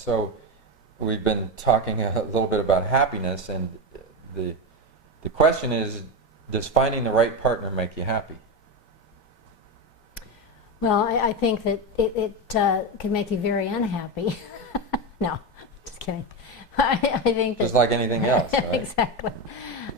So we've been talking a little bit about happiness, and the question is, does finding the right partner make you happy? Well, I think that it can make you very unhappy. No, just kidding. I think that, just like anything else, right? Exactly.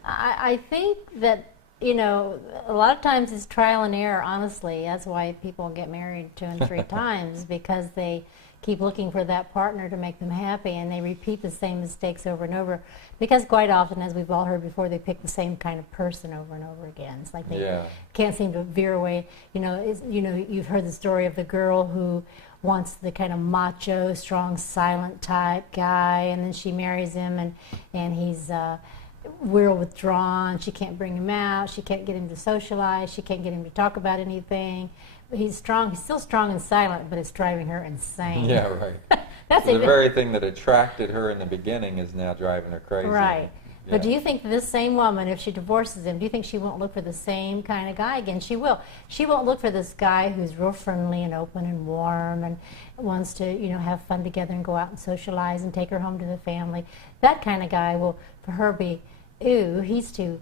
I think that, you know, a lot of times it's trial and error, honestly. That's why people get married 2 and 3 times, because they keep looking for that partner to make them happy, and they repeat the same mistakes over and over. Because quite often, as we've all heard before, they pick the same kind of person over and over again. It's like they can't seem to veer away. You know, you've heard the story of the girl who wants the kind of macho, strong, silent type guy, and then she marries him, and he's real withdrawn. She can't bring him out. She can't get him to socialize. She can't get him to talk about anything. He's strong. He's still strong and silent, but it's driving her insane. Yeah, right. That's so the very thing that attracted her in the beginning is now driving her crazy. Right. Yeah. But do you think this same woman, if she divorces him, do you think she won't look for the same kind of guy again? She will. She won't look for this guy who's real friendly and open and warm and wants to, you know, have fun together and go out and socialize and take her home to the family. That kind of guy will, for her, be, ooh, he's too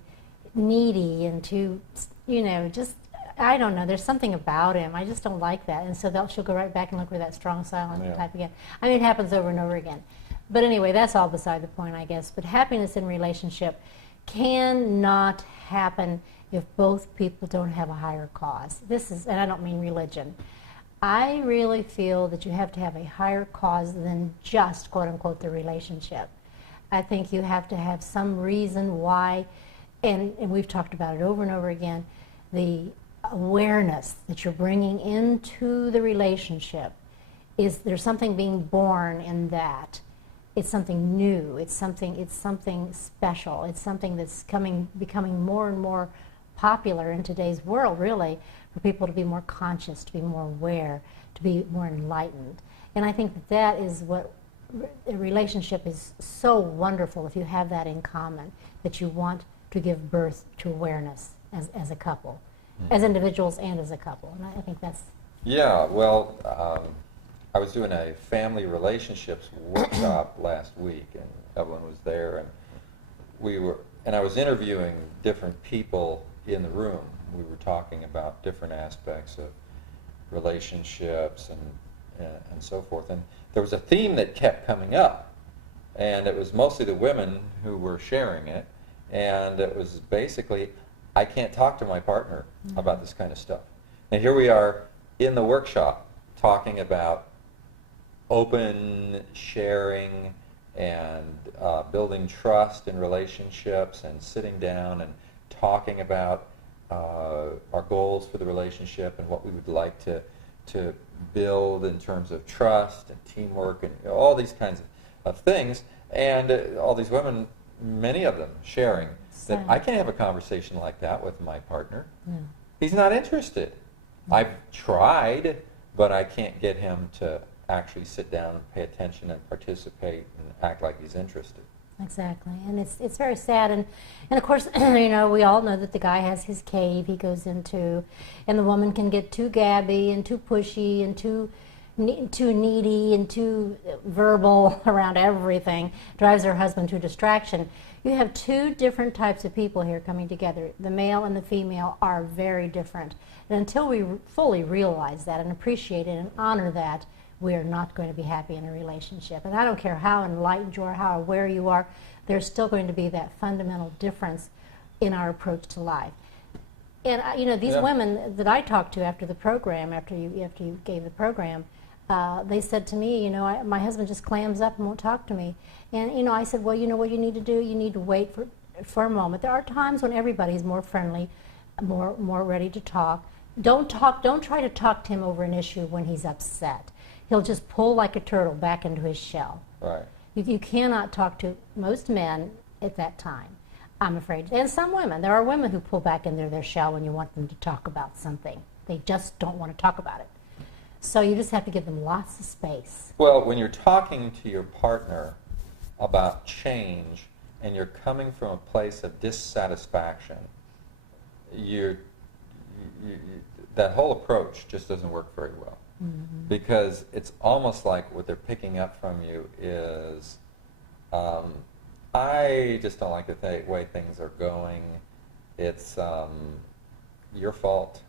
needy and too, you know, just, I don't know. There's something about him. I just don't like that. And so she'll go right back and look for that strong, silent type again. I mean, it happens over and over again. But anyway, that's all beside the point, I guess. But happiness in relationship cannot happen if both people don't have a higher cause. This is, and I don't mean religion. I really feel that you have to have a higher cause than just, quote unquote, the relationship. I think you have to have some reason why, and we've talked about it over and over again, the awareness that you're bringing into the relationship is there's something being born in that. It's something new. It's something special. It's something that's becoming more and more popular in today's world, really, for people to be more conscious, to be more aware, to be more enlightened. And I think that is what a relationship is so wonderful, if you have that in common, that you want to give birth to awareness as a couple, as individuals and as a couple. And I think that's... Yeah, well, I was doing a family relationships workshop last week, and Evelyn was there, and I was interviewing different people in the room. We were talking about different aspects of relationships and so forth. And there was a theme that kept coming up, and it was mostly the women who were sharing it, and it was basically, I can't talk to my partner about this kind of stuff. And here we are in the workshop talking about open sharing and building trust in relationships and sitting down and talking about our goals for the relationship and what we would like to build in terms of trust and teamwork and all these kinds of things. And all these women, many of them sharing that I can't have a conversation like that with my partner. Yeah. He's not interested. I've tried, but I can't get him to actually sit down and pay attention and participate and act like he's interested. Exactly, and it's very sad, and of course, you know, we all know that the guy has his cave he goes into, and the woman can get too gabby and too pushy and too needy and too verbal around everything, drives her husband to distraction. You have two different types of people here coming together. The male and the female are very different, and until we fully realize that and appreciate it and honor that, we are not going to be happy in a relationship. And I don't care how enlightened you are, how aware you are, there's still going to be that fundamental difference in our approach to life. And you know, these women that I talked to after the program, after you gave the program, they said to me, you know, my husband just clams up and won't talk to me. And you know, I said, well, you know what you need to do? You need to wait for a moment. There are times when everybody's more friendly, more ready to talk. Don't try to talk to him over an issue when he's upset. He'll just pull like a turtle back into his shell. Right. You cannot talk to most men at that time, I'm afraid. And some women. There are women who pull back into their shell when you want them to talk about something. They just don't want to talk about it. So you just have to give them lots of space. Well, when you're talking to your partner about change and you're coming from a place of dissatisfaction, that whole approach just doesn't work very well. Because it's almost like what they're picking up from you is, I just don't like the way things are going. It's your fault.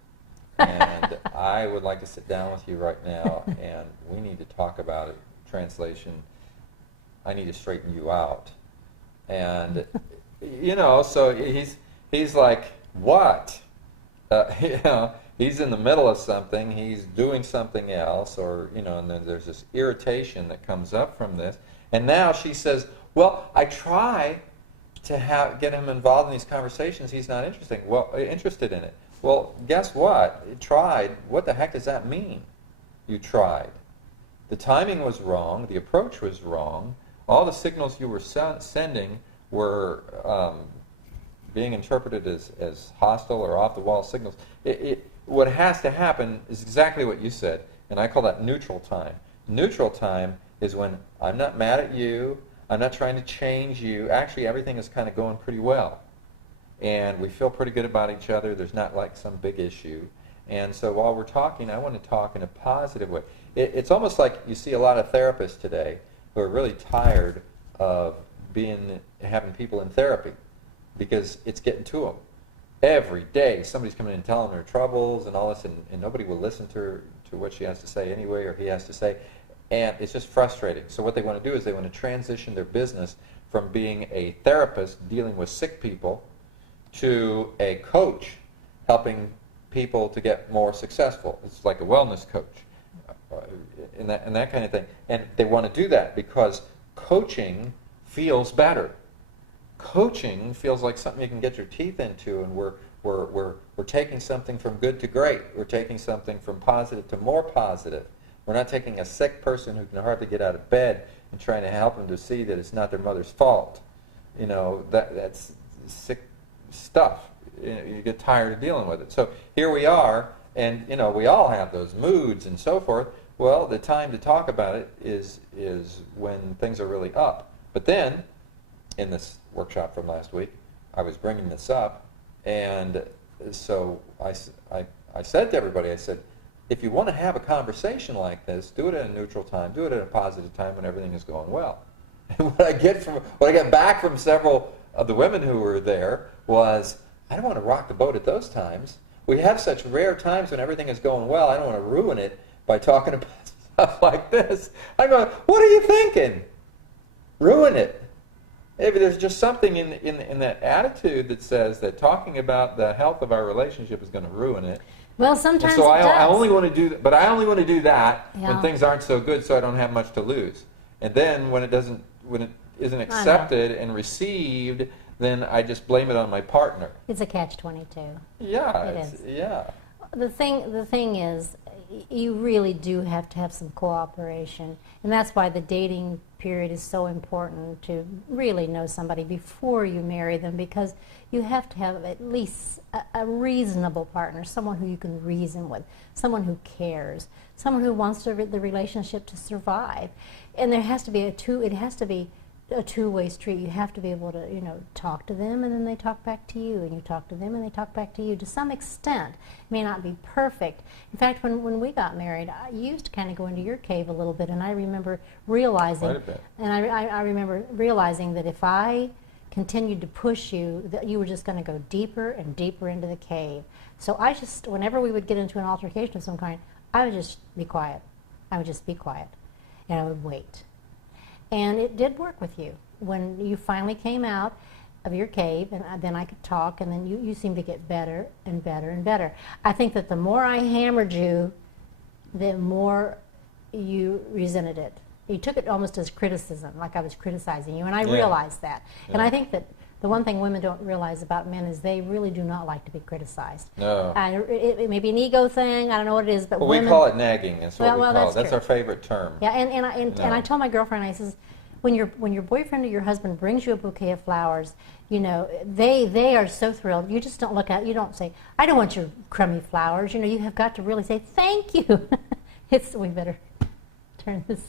And I would like to sit down with you right now, and we need to talk about it. Translation, I need to straighten you out. And, so he's like, what? He's in the middle of something, he's doing something else, or, and then there's this irritation that comes up from this. And now she says, well, I try to get him involved in these conversations, he's not interested in it. Well, guess what? You tried. What the heck does that mean? You tried. The timing was wrong, the approach was wrong, all the signals you were sending were being interpreted as hostile or off-the-wall signals. What has to happen is exactly what you said, and I call that neutral time. Neutral time is when I'm not mad at you, I'm not trying to change you. Actually, everything is kind of going pretty well. And we feel pretty good about each other. There's not like some big issue. And so while we're talking, I want to talk in a positive way. It's almost like you see a lot of therapists today who are really tired of having people in therapy because it's getting to them. Every day somebody's coming in and telling their troubles and all this, and nobody will listen to what she has to say anyway, or he has to say. And it's just frustrating. So what they want to do is they want to transition their business from being a therapist dealing with sick people to a coach helping people to get more successful. It's like a wellness coach and that kind of thing. And they want to do that because coaching feels better. Coaching feels like something you can get your teeth into, and we're taking something from good to great. We're taking something from positive to more positive. We're not taking a sick person who can hardly get out of bed and trying to help them to see that it's not their mother's fault. That's sick stuff. You get tired of dealing with it. So here we are, and we all have those moods and so forth. Well, the time to talk about it is when things are really up. But then, in this workshop from last week, I was bringing this up, and so I said to everybody, I said, if you want to have a conversation like this, do it at a neutral time, do it at a positive time when everything is going well. And what I get back from several of the women who were there was, I don't want to rock the boat at those times. We have such rare times when everything is going well. I don't want to ruin it by talking about stuff like this. I go, what are you thinking? Ruin it. Maybe there's just something in that attitude that says that talking about the health of our relationship is going to ruin it. Well, sometimes so it does. I only want to do that, but I only want to do that Yeah. when things aren't so good, so I don't have much to lose. And then when it isn't accepted and received, then I just blame it on my partner. It's a catch-22. Yeah, It is. Yeah. The thing is, you really do have to have some cooperation, and that's why the dating period is so important, to really know somebody before you marry them, because you have to have at least a reasonable partner, someone who you can reason with, someone who cares, someone who wants the relationship to survive. And there has to be a two-way street. You have to be able to, talk to them, and then they talk back to you, and you talk to them, and they talk back to you. To some extent, it may not be perfect. In fact, when we got married, I used to kind of go into your cave a little bit, and I remember realizing, Quite a bit. and I remember realizing that if I continued to push you, that you were just going to go deeper and deeper into the cave. So I just, whenever we would get into an altercation of some kind, I would just be quiet. I would just be quiet, and I would wait. And it did work with you. When you finally came out of your cave, and then I could talk, and then you seemed to get better and better and better. I think that the more I hammered you, the more you resented it. You took it almost as criticism, like I was criticizing you, and I realized that. Yeah. And I think that the one thing women don't realize about men is they really do not like to be criticized. No. It may be an ego thing, I don't know what it is, but women... we call it nagging, that's what we call it. That's true. our favorite term. Yeah, and I told my girlfriend, I says, when your boyfriend or your husband brings you a bouquet of flowers, they are so thrilled. You just don't you don't say, I don't want your crummy flowers. You have got to really say, thank you. We better turn this...